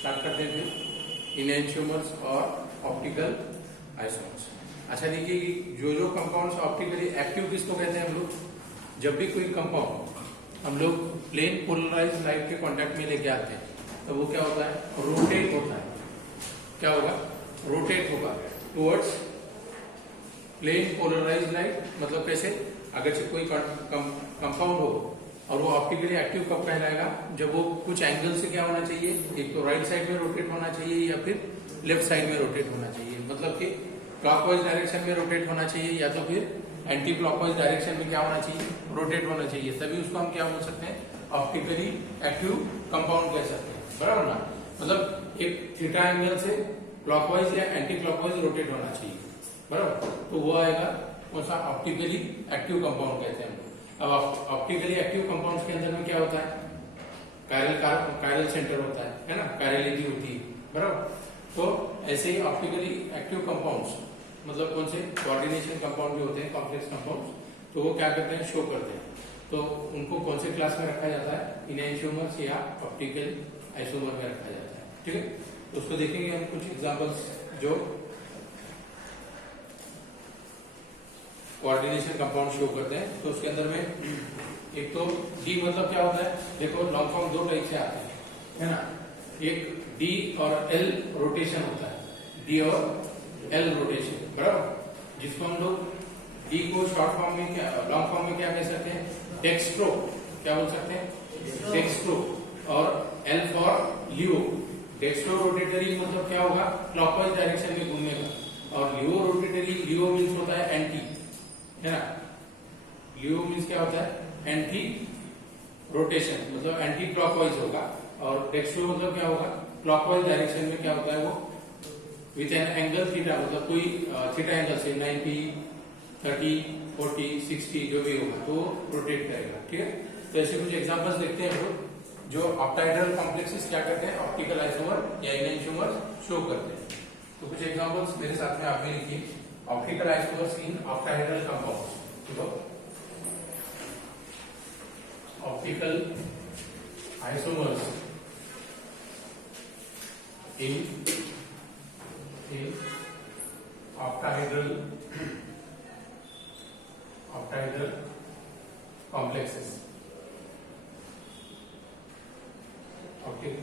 Start करते हैं फिर इनएंशियोमर्स और ऑप्टिकल आइसोमर्स। अच्छा देखिए, जो कंपाउंड्स ऑप्टिकली एक्टिव किसको कहते हैं हम लोग? जब भी कोई कंपाउंड हम लोग प्लेन पोलराइज्ड लाइट के कांटेक्ट में लेके आते हैं तो वो क्या होता है? रोटेट होता है। क्या होगा? रोटेट होगा टुवर्ड्स प्लेन पोलराइज्ड लाइट। मतलब कैसे? अगर कोई कंपाउंड हो और वो ऑप्टिकली एक्टिव कब कहलाएगा? जब वो कुछ एंगल से क्या होना चाहिए? एक तो राइट साइड में रोटेट होना चाहिए या फिर लेफ्ट साइड में रोटेट होना चाहिए। मतलब कि क्लॉकवाइज डायरेक्शन में रोटेट होना चाहिए या तो फिर एंटी क्लॉकवाइज डायरेक्शन में क्या होना चाहिए? रोटेट होना चाहिए। तभी उसको हम क्या बोल सकते हैं? ऑप्टिकली एक्टिव कंपाउंड कह सकते हैं, बराबर ना? मतलब एक थीटा एंगल से क्लॉकवाइज या एंटी क्लॉकवाइज रोटेट होना चाहिए, बराबर? तो वो आएगा कौन सा? ऑप्टिकली एक्टिव कंपाउंड कहते हैं। अब ऑप्टिकली एक्टिव कंपाउंड्स के अंदर में क्या होता है? कायरल सेंटर होता है ना? कायरलिटी होती है, बराबर? तो ऐसे ही ऑप्टिकली एक्टिव कंपाउंड्स मतलब कौन से? कोऑर्डिनेशन कंपाउंड जो होते हैं, कॉम्प्लेक्स कंपाउंड्स, तो वो क्या करते हैं? शो करते हैं। तो उनको कौन से क्लास में रखा जाता है? इनएंशियोमर्स या ऑप्टिकल आइसोमर में रखा जाता है। ठीक है, तो उसको देखेंगे हम कुछ एग्जांपल्स जो कोऑर्डिनेशन कंपाउंड शो करते हैं। तो उसके अंदर में एक तो डी मतलब क्या होता है? देखो, लॉन्ग फॉर्म दो टाइप से आते हैं, है ना? एक डी और एल रोटेशन होता है, डी और एल रोटेशन, बराबर? जिसको हम लोग डी को शॉर्ट फॉर्म में क्या, लॉन्ग फॉर्म में क्या कह सकते हैं? डेक्स्ट्रो। क्या बोल सकते हैं? डेक्स्ट्रो। और L for laevo. Dextro rotatory मतलब क्या होगा? क्लॉकवाइज डायरेक्शन में घूमने का। और लियो रोटेटरी, लियो मीन्स होता है एंटी, है ना? लियो मीन्स क्या होता है? एंटी रोटेशन, मतलब एंटी क्लॉकवाइज होगा। और डेक्स्ट्रो मतलब क्या होगा? क्लॉकवाइज डायरेक्शन में क्या होता है? वो विथ एन एंगल थीटा, मतलब कोई थीटा एंगल से 90, 30, 40, 60 जो भी होगा तो रोटेट करेगा। ठीक है, तो ऐसे कुछ एग्जांपल्स देखते हैं लोग जो ऑक्टाहेड्रल कॉम्प्लेक्सेस क्या करते हैं? ऑप्टिकल आइसोमर या इनएंशियोमर शो करते हैं। तो कुछ एग्जांपल्स मेरे साथ में आप भी लिखिए। Optical isomers in octahedral compounds. Optical isomers in octahedral complexes. Okay.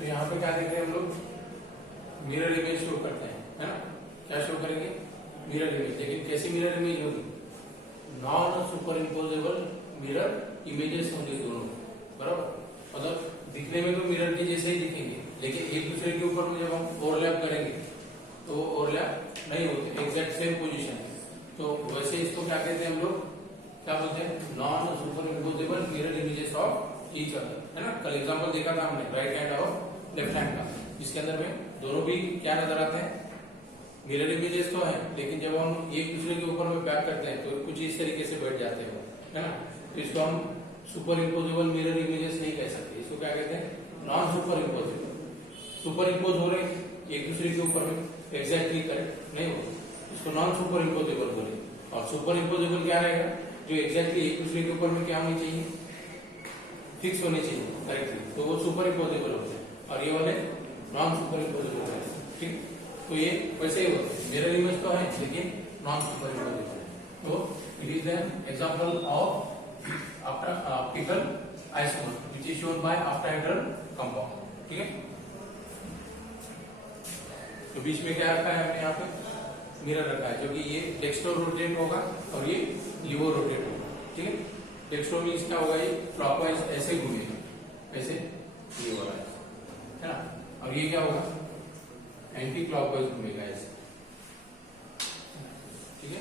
तो यहाँ पे क्या देख रहे हैं हम लोग? मिरर इमेज शो करते हैं, है ना? क्या शो करेंगे? Mirror image. लेकिन कैसी मिरर इमेज होगी? Non super imposable mirror images होंगे दोनों, बराबर? मतलब दिखने में तो मिरर के जैसे ही दिखेंगे, लेकिन एक दूसरे के ऊपर में जब हम ओवरलैप करेंगे तो ओवरलैप नहीं होते, एग्जैक्ट सेम पोजीशन है। तो वैसे इसको क्या कहते हैं हम लोग? क्या बोलते हैं? Non super imposable mirror images of each other, है ना? कल एग्जांपल देखा था हमने, राइट हैंड और लेफ्ट हैंड का, जिसके अंदर में दोनों भी क्या नजर आते हैं? मिरर इमेजेस तो है, लेकिन जब हम एक दूसरे के ऊपर में पैक करते हैं तो कुछ इस तरीके से बैठ जाते हैं, है ना। तो इसको हम सुपर इम्पोजेबल मिरर इमेजेस नहीं कह सकते, इसको क्या कहते हैं, non super imposable. Super impose हो रहे एक दूसरे के ऊपर में, एग्जैक्टली करेक्ट नहीं हो, इसको नॉन सुपर इम्पोजेबल बोले। और सुपर इम्पोजेबल क्या रहेगा, जो एग्जैक्टली एक दूसरे के ऊपर में क्या होनी चाहिए, फिक्स होने चाहिए करेक्टली, तो वो सुपर इम्पोजेबल होते हैं। और ये वाले नॉन सुपर इम्पोजेबल होते हैं, ठीक। तो ये वैसे ही होते हैं, मिरर इमेज तो है लेकिन नॉन सुपर इम्पोजेबल है। तो it is an example of optical isomer which is shown by octahedral compound, ठीक है। तो बीच में क्या रखा है हमने यहाँ पे, मिरर रखा है, जो कि ये डेक्स्ट्रो रोटेट होगा और ये लिवो रोटेट होगा, ठीक है। डेक्स्ट्रो मीन्स क्या होगा, ये क्लॉकवाइज ऐसे घूमेगा, ऐसे ये वाला है ना, और ये क्या होगा, एंटी क्लॉकवाइज घूमेगा ऐसे, ठीक है।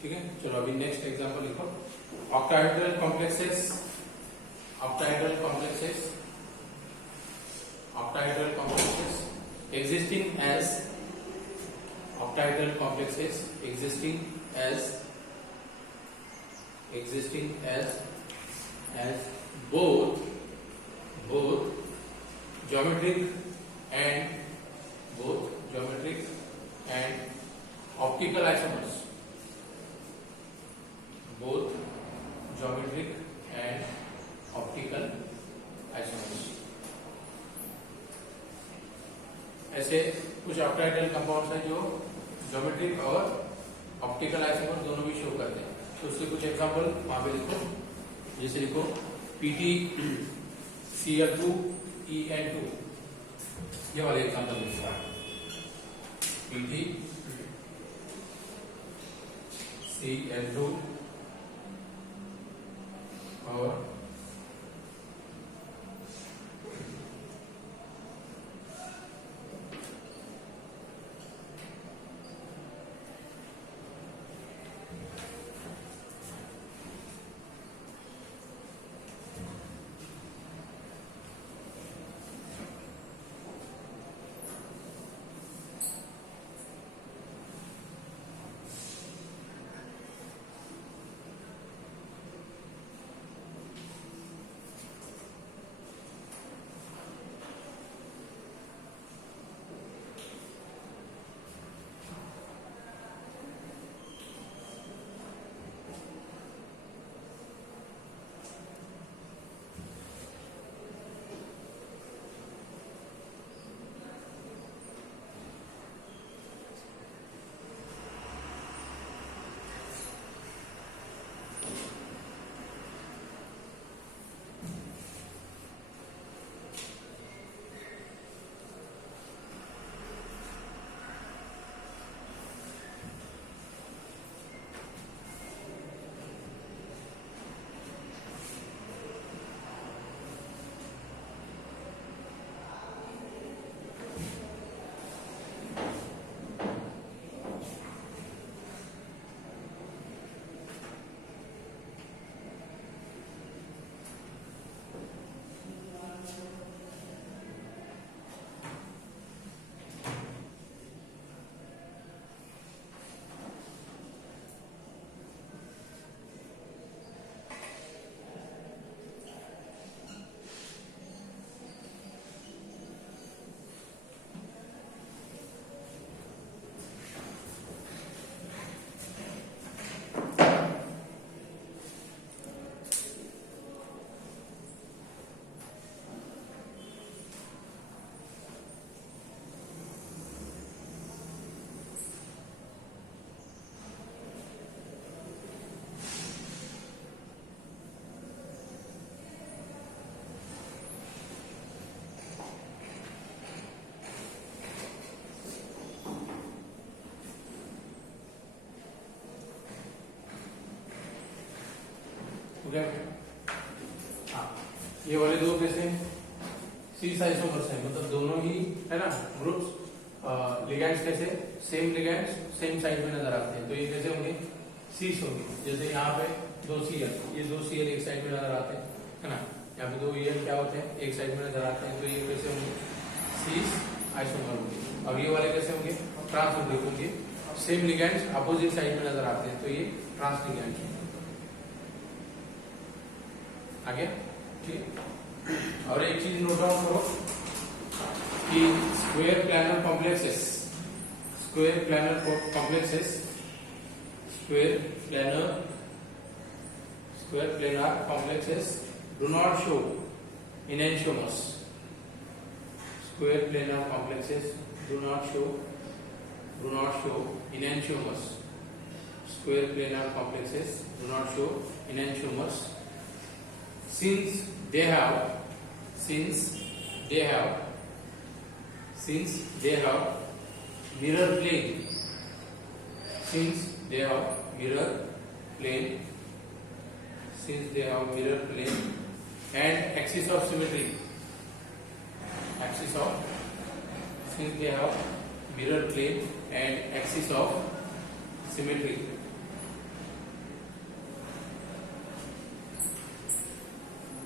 ठीक है, चलो अभी नेक्स्ट एग्जांपल लिखो। Octahedral complexes, octahedral complexes, octahedral complexes existing as octahedral complexes existing as both geometric and optical isomers, both geometric and optical isomers। ऐसे कुछ ऑक्टाहेड्रल कंपाउंड्स हैं जो ज्योमेट्रिक और ऑप्टिकल आइसोमर दोनों भी शो करते हैं। तो उसके कुछ एग्जांपल वहां पे लिखो, जैसे लिखो PtCl2En2, ये वाले एग्जांपल लिखो, PtCl2 और हाँ, ये वाले दो कैसे सीस आइसोमर्स हैं, मतलब दोनों ही है ना ग्रुप्स। लिगैंड्स कैसे, सेम लिगैंड्स सेम साइड में नजर आते हैं, तो ये कैसे होंगे सीस होगी। जैसे यहाँ पे 2 सीएल, ये 2 सीएल एक साइड में नजर आते हैं, है ना। यहाँ पे 2 ईएल क्या होते हैं, एक साइड में नजर आते हैं, तो ये कैसे होंगे, सीस आइसोमर होंगे। और ये वाले कैसे होंगे, ट्रांस होंगे। सेम लिगेंड्स अपोजिट साइड में नजर आते हैं, तो ये ट्रांस लिगेंड्स होंगे। आगे ठीक। और एक चीज नोट डाउन करो कि square planar complexes do not show enantiomers. Square planar complexes do not show enantiomers. Square planar complexes do not show enantiomers since they have mirror plane. Since they have mirror plane and axis of symmetry. Since they have mirror plane and axis of symmetry.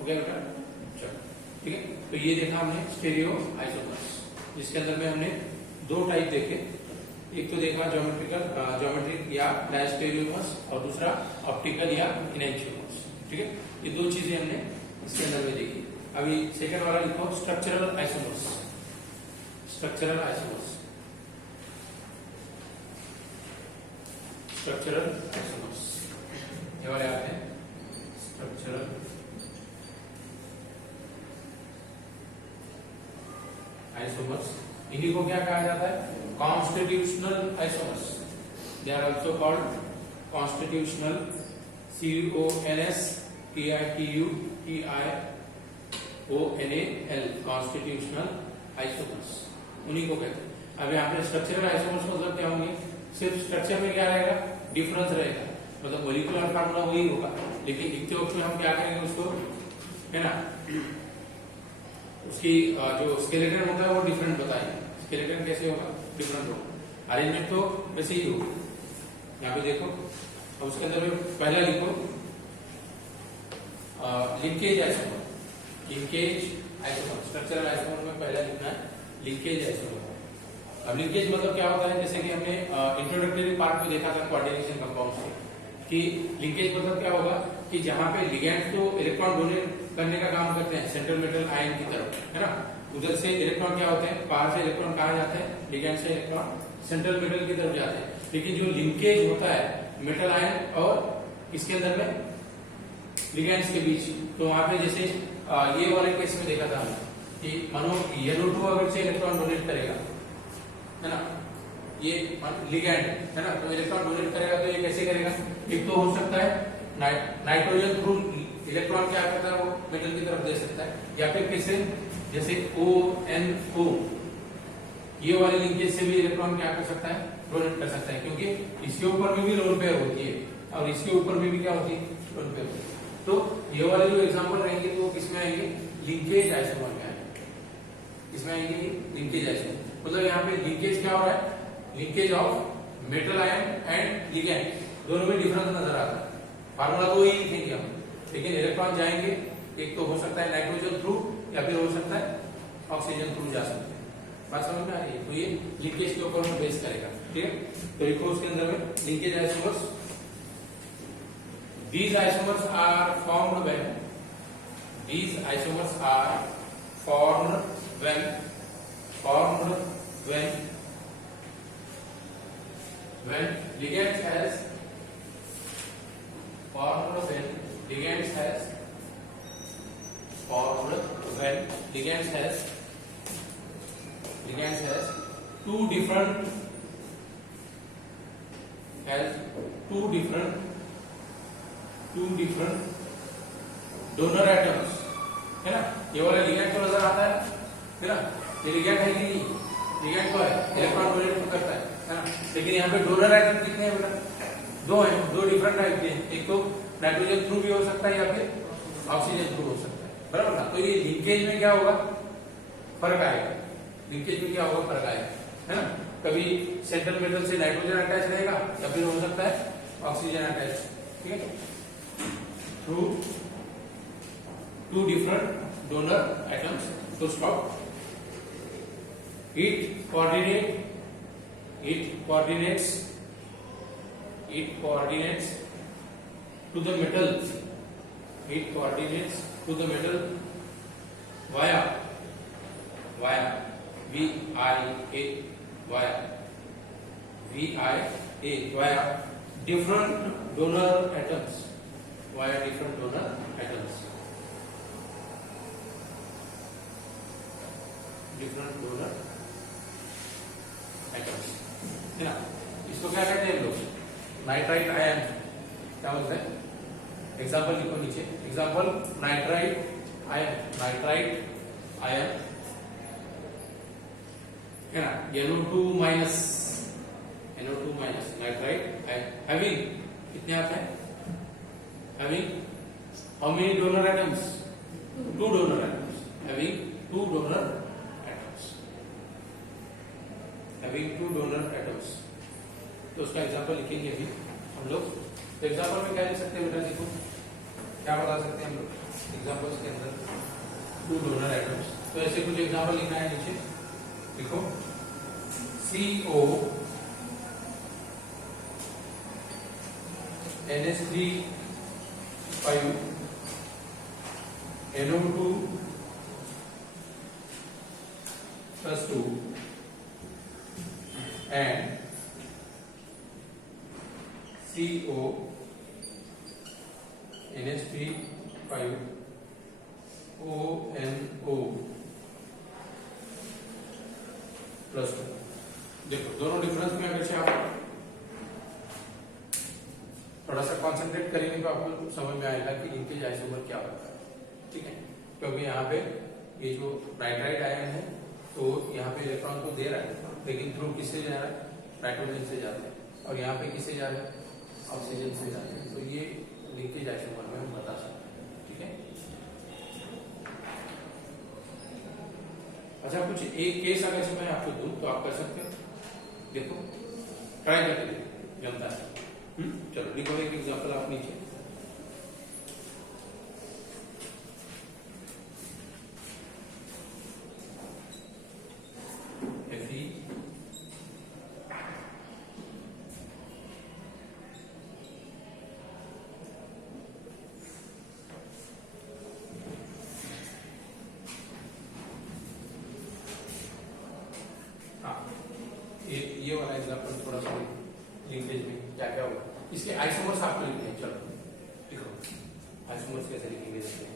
Okay बेटा, चलो ठीक है। तो ये देखा हमने stereo isomers, जिसके अंदर में हमने 2 टाइप देखे। एक तो देखा ज्योमेट्रिक या डायस्टेरियोमर्स, और दूसरा ऑप्टिकल या इनएंशियोमर्स। ठीक है, ये 2 चीजें हमने इसके अंदर में देखी। अभी सेकंड वाला लिखो स्ट्रक्चरल आइसोमर्स। ये वाले आते हैं स्ट्रक्चरल आइसोमर्स। इन्हीं को क्या कहा जाता है, constitutional isomers. They are also called constitutional, CONSTITUTIONAL, constitutional isomers, उन्हीं को कहते हैं। अब यहाँ पे स्ट्रक्चरल आइसोमर्स मतलब क्या होंगे, सिर्फ स्ट्रक्चर में क्या रहेगा, डिफरेंस रहेगा, मतलब मोलिकुलर फार्मूला वही होगा, लेकिन लिखते वक्त में हम क्या करेंगे उसको, है ना, उसकी जो स्केलेटन होता है वो डिफरेंट बताएंगे। स्केलेटन कैसे होगा, डिफरेंट होगा। अरेंजमेंट तो वैसे ही होगा। यहाँ पे देखो, अब उसके अंदर में पहला लिखो लिंकेज आइसोमर। स्ट्रक्चरल आइसोमर में पहला लिखना है लिंकेज आइसोमर। अब लिंकेज मतलब क्या होता है, जैसे कि हमने इंट्रोडक्टरी पार्ट में देखा था कोऑर्डिनेशन कंपाउंड्स में, कि लिंकेज मतलब क्या होगा कि जहां पे लिगैंड तो इलेक्ट्रॉन डोनेट करने का काम करते हैं सेंट्रल मेटल आयन की तरफ, है ना, उधर से इलेक्ट्रॉन क्या होते हैं, बाहर से इलेक्ट्रॉन कहाँ जाते हैं, लिगैंड से इलेक्ट्रॉन सेंट्रल मेटल की तरफ जाते हैं। लेकिन जो लिंकेज होता है मेटल आयन और इसके अंदर में लिगैंड्स के बीच, तो वहां पे जैसे ये वाले केस में देखा था हमने कि मानो N2 अगर से इलेक्ट्रॉन डोनेट करेगा, है ना, ये लिगैंड है ना, तो इलेक्ट्रॉन डोनेट करेगा, तो ये कैसे करेगा, एक तो हो सकता है नाइट्रोजन थ्रू इलेक्ट्रॉन क्या करता है, वो मेटल की तरफ दे सकता है, या फिर कैसे, जैसे ONO, ये वाले लिंकेज से भी इलेक्ट्रॉन क्या कर सकता है, डोनेट कर सकता है, क्योंकि इसके ऊपर में भी लोन पेयर होती है और इसके ऊपर में भी क्या होती है, लोन पेयर होती है। तो ये वाले जो एग्जांपल रहेंगे तो किसमें आएंगे, लिंकेज आइसोमर में आएंगे, इसमें आएंगे लिंकेज आइसोमर। मतलब यहाँ पे लिंकेज क्या हो रहा है, linkage of metal ion and ligand, दोनों में डिफरेंस नजर आता है। फार्मूला तो यही लिखेंगे हम, लेकिन इलेक्ट्रॉन जाएंगे, एक तो हो सकता है नाइट्रोजन थ्रू या फिर हो सकता है ऑक्सीजन थ्रू जा सकते हैं। बात समझ में आ रही है, तो ये लिंकेज के ऊपर में बेस करेगा। ठीक है, तो लिखो उसके अंदर में linkage isomers. These isomers are formed when ligands has two different donor atoms, है ना, ये वाला लिगैंड तो नजर आता है ना, ये लिगैंड है कि नहीं, लिगैंड तो है, इलेक्ट्रॉन डोनेट करता है ना, लेकिन यहाँ पे डोनर एटम कितने हैं बेटा, 2 हैं, 2 डिफरेंट टाइप के, एक तो नाइट्रोजन थ्रू भी हो सकता है या फिर ऑक्सीजन थ्रू हो सकता है, बराबर ना। तो ये लिंकेज में क्या होगा, फर्क आएगा, लिंकेज में क्या होगा, फर्क आएगा, है ना। कभी सेंट्रल मेटल से नाइट्रोजन अटैच रहेगा या फिर हो सकता है ऑक्सीजन अटैच, ठीक है, through two different donor atoms to stop it coordinates to the metal, via via different donor atoms, different donor atoms, है ना। इसको क्या कहते हैं हम लोग, नाइट्राइट आयन, क्या बोलते हैं, एग्जांपल लिखो नीचे, एग्जांपल नाइट्राइट आयन है ना, NO2 minus nitrite ion having कितने आते हैं, having how many donor atoms, 2 donor atoms, having 2 donor atoms. तो उसका एग्जांपल लिखेंगे अभी हम लोग। तो एग्जांपल में क्या लिख सकते हैं बेटा, देखो क्या बता सकते हैं हम लोग एग्जांपल्स के अंदर, 2 डोनर एटम्स। तो ऐसे कुछ एग्जांपल लिखना है नीचे, देखो CO NH3 5 NO2 +2 and CO NH3 5 ONO +2। देखो दोनों डिफरेंस में अगर से आप थोड़ा सा कॉन्सेंट्रेट करेंगे तो आपको समझ में आएगा कि लिंकेज आइसोमर क्या होता है, ठीक है। क्योंकि यहाँ पे ये जो नाइट्राइट आयन है तो यहाँ पे इलेक्ट्रॉन को दे रहा है, लेकिन थ्रू किससे जा रहा है, नाइट्रोजन से जा रहा है, और यहाँ पे किससे जा रहा है, ऑक्सीजन से जा रहा है। तो ये लिंकेज आइसोमर में हम बता सकते हैं, ठीक है। अच्छा, कुछ एक केस अगर मैं आपको दूं तो आप कर सकते हो, देखो ट्राई करके देखो जमता है। चलो लिखो एक एग्जांपल आप नीचे, ये वाला एग्जांपल थोड़ा सा लिंकेज में क्या क्या होगा, इसके आइसोमर्स आपको लिखने हैं। चलो लिखो आइसोमर्स कैसे लिखेंगे देखते हैं।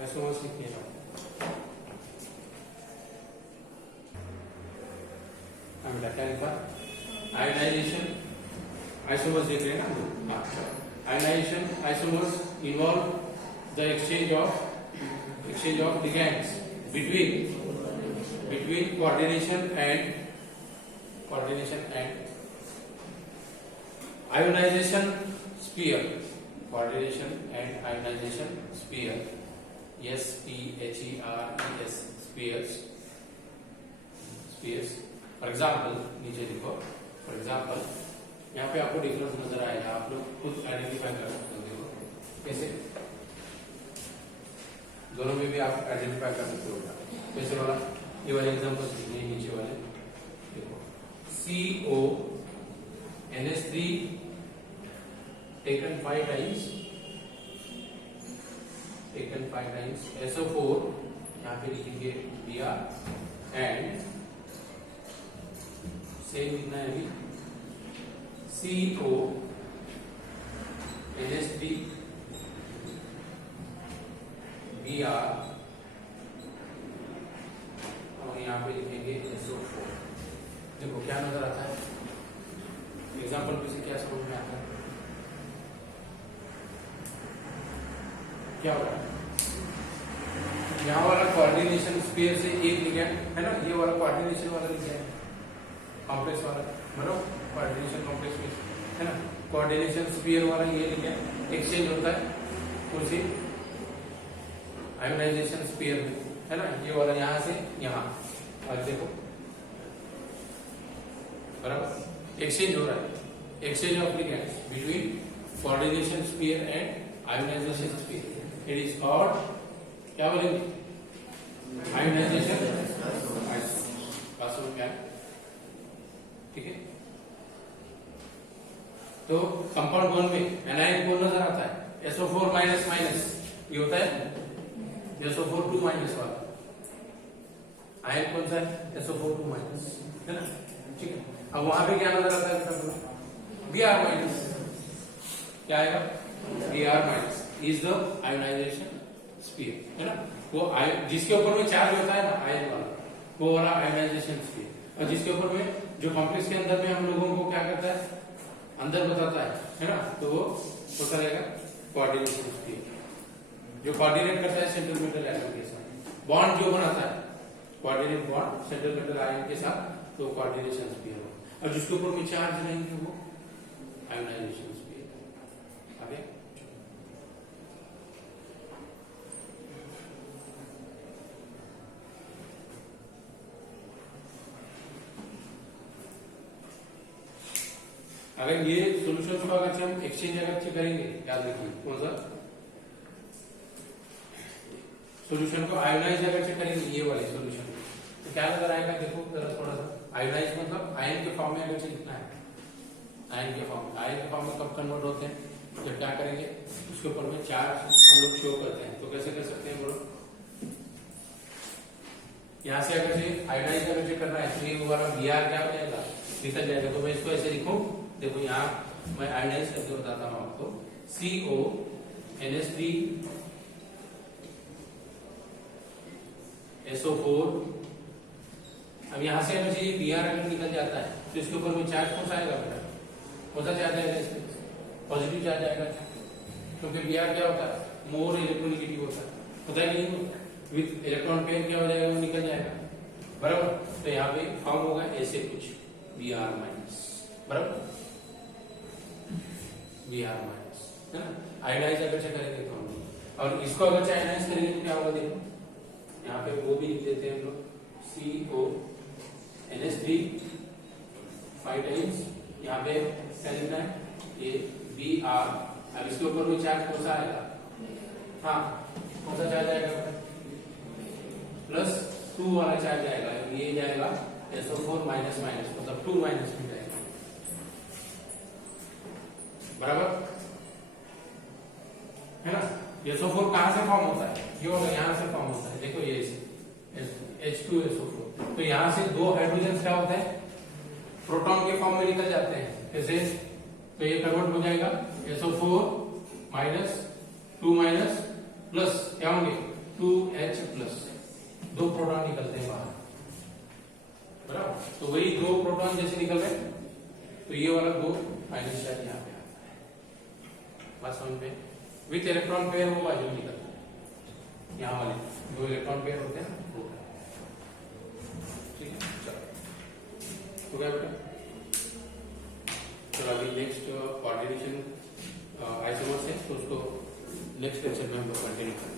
आइसोमर्स लिखने हैं क्या लिखा, आयोनाइजेशन आइसोमर्स देख रहे हैं ना। Ionization isomers involve the exchange of ligands between coordination and ionization sphere, spheres. For example नीचे लिखो, फॉर एग्जाम्पल यहाँ पे आपको डिफरेंस नजर आएगा, आप लोग खुद आइडेंटिफाई कर सकते हो। देखो कैसे, दोनों में भी आप आइडेंटिफाई कर सकते हो। कैसे वाला, ये वाले एग्जाम्पल लिखने नीचे वाले, देखो CO NH3 taken 5 times SO4, यहाँ पे लिखेंगे Br एंड सेम लिखना है अभी CO NH3 Br और यहाँ पे लिखेंगे SO4। देखो क्या नजर आता है, एग्जाम्पल में से क्या समझ में आता है, क्या हो रहा है, यहाँ वाला कोऑर्डिनेशन स्फीयर से एक लिगैंड है ना, ये वाला कोऑर्डिनेशन वाला लिगैंड कॉम्प्लेक्स वाला, बराबर, कोऑर्डिनेशन कॉम्प्लेक्स में, है ना। कोऑर्डिनेशन स्फीयर वाला ये लिखे, एक्सचेंज होता है उसी आयोनाइजेशन स्फीयर में, है ना। ये वाला यहाँ से यहाँ, और देखो बराबर एक्सचेंज हो रहा है, exchange of ligands between coordination sphere and ionization sphere, it is called, क्या बोलेंगे, आयोनाइजेशन। बात समझ में आया, ठीक है। तो कंपाउंड बॉन्ड में एनायन कौन नजर आता है, SO4 माइनस माइनस, ये होता है SO4 2 माइनस वाला आयन कौन सा है, SO4 2 माइनस, है ना, ठीक है। अब वहां पे क्या नजर आता है, Br माइनस, क्या आएगा, Br minus is the ionization sphere, है ना। वो जिसके ऊपर में चार्ज होता है ना आयन वाला, वो वाला आयोनाइजेशन स्फीयर, और जिसके ऊपर में जो कॉम्प्लेक्स के अंदर में हम लोगों को क्या करता है, अंदर बताता है ना, तो वो होता रहेगा कोऑर्डिनेशन स्फीयर, जो कोऑर्डिनेट करता है सेंट्रल मेटल आयन के साथ, बॉन्ड जो बनाता है coordinate bond central metal ion के साथ, तो कोऑर्डिनेशन स्फीयर हो, और जिसके ऊपर में चार्ज नहीं है वो आयोनाइजेशन स्फीयर। आगे अगर ये सॉल्यूशन को अगर हम एक्सचेंज अगर करेंगे, याद रखिए कौन सा सॉल्यूशन को आयोनाइज अगर करेंगे, ये वाले सॉल्यूशन, तो क्या नजर आएगा, देखो जरा थोड़ा सा, आयोनाइज मतलब आयन के फॉर्म में अगर लिखना है, आयन के फॉर्म में, आयन के फॉर्म में कब कन्वर्ट होते हैं, जब क्या करेंगे, उसके ऊपर में चार्ज हम लोग शो करते हैं, तो कैसे कर सकते हैं बोलो, यहाँ से अगर आयोनाइज अगर करना है, तो ये हमारा Br क्या हो जाएगा, निकल जाएगा, तो मैं इसको ऐसे लिखूं, देखो यहाँ मैं आयोनाइज करके बताता हूँ आपको, CO NH3 SO4, अब यहाँ से अगर ये Br अगर निकल जाता है, तो इसके ऊपर में चार्ज कौन सा आएगा बेटा, कौन सा चार्ज आएगा, इसमें पॉजिटिव चार्ज आएगा, क्योंकि Br क्या होता है, मोर इलेक्ट्रोनेगेटिव होता है कि नहीं, विथ इलेक्ट्रॉन पेयर क्या हो जाएगा, वो निकल जाएगा, बराबर। तो यहाँ पे फॉर्म होगा ऐसे कुछ Br माइनस, बराबर, Br माइनस, है ना। आयोनाइज अगर करेंगे तो हम, और इसको अगर आयोनाइज करेंगे तो क्या होगा, देखो यहाँ पे वो भी लिख देते हैं हम लोग, CO NH3 5 टाइम्स, यहाँ पे क्या लिखना है, ये Br, अब इसके ऊपर भी चार्ज कौन सा आएगा, हाँ कौन सा चार्ज आएगा, +2 वाला चार्ज आएगा, ये जाएगा SO4 माइनस माइनस, मतलब 2 माइनस में जाएगा, बराबर, है ना। SO4 कहां से फॉर्म होता है, ये होगा यहाँ से फॉर्म होता है, देखो ये H2SO4, तो यहाँ से 2 हाइड्रोजन क्या होता है, प्रोटॉन के फॉर्म में निकल जाते हैं, कैसे, तो ये कन्वर्ट हो जाएगा SO4 माइनस 2 माइनस प्लस क्या होंगे 2H प्लस, 2 प्रोटॉन निकलते हैं बाहर, बराबर। तो वही 2 प्रोटॉन जैसे निकल गए, तो ये वाला 2 माइनस चार्ज यहाँ पे आता है, बात समझ में, विथ इलेक्ट्रॉन पेयर वो बाजू निकलता है, यहाँ वाले 2 इलेक्ट्रॉन पेयर होते हैं ना, वो, ठीक है, चलो हो गया बेटा। चलो अभी नेक्स्ट कोऑर्डिनेशन आइसोमर्स है, तो उसको नेक्स्ट लेक्चर में हम लोग कंटिन्यू करेंगे।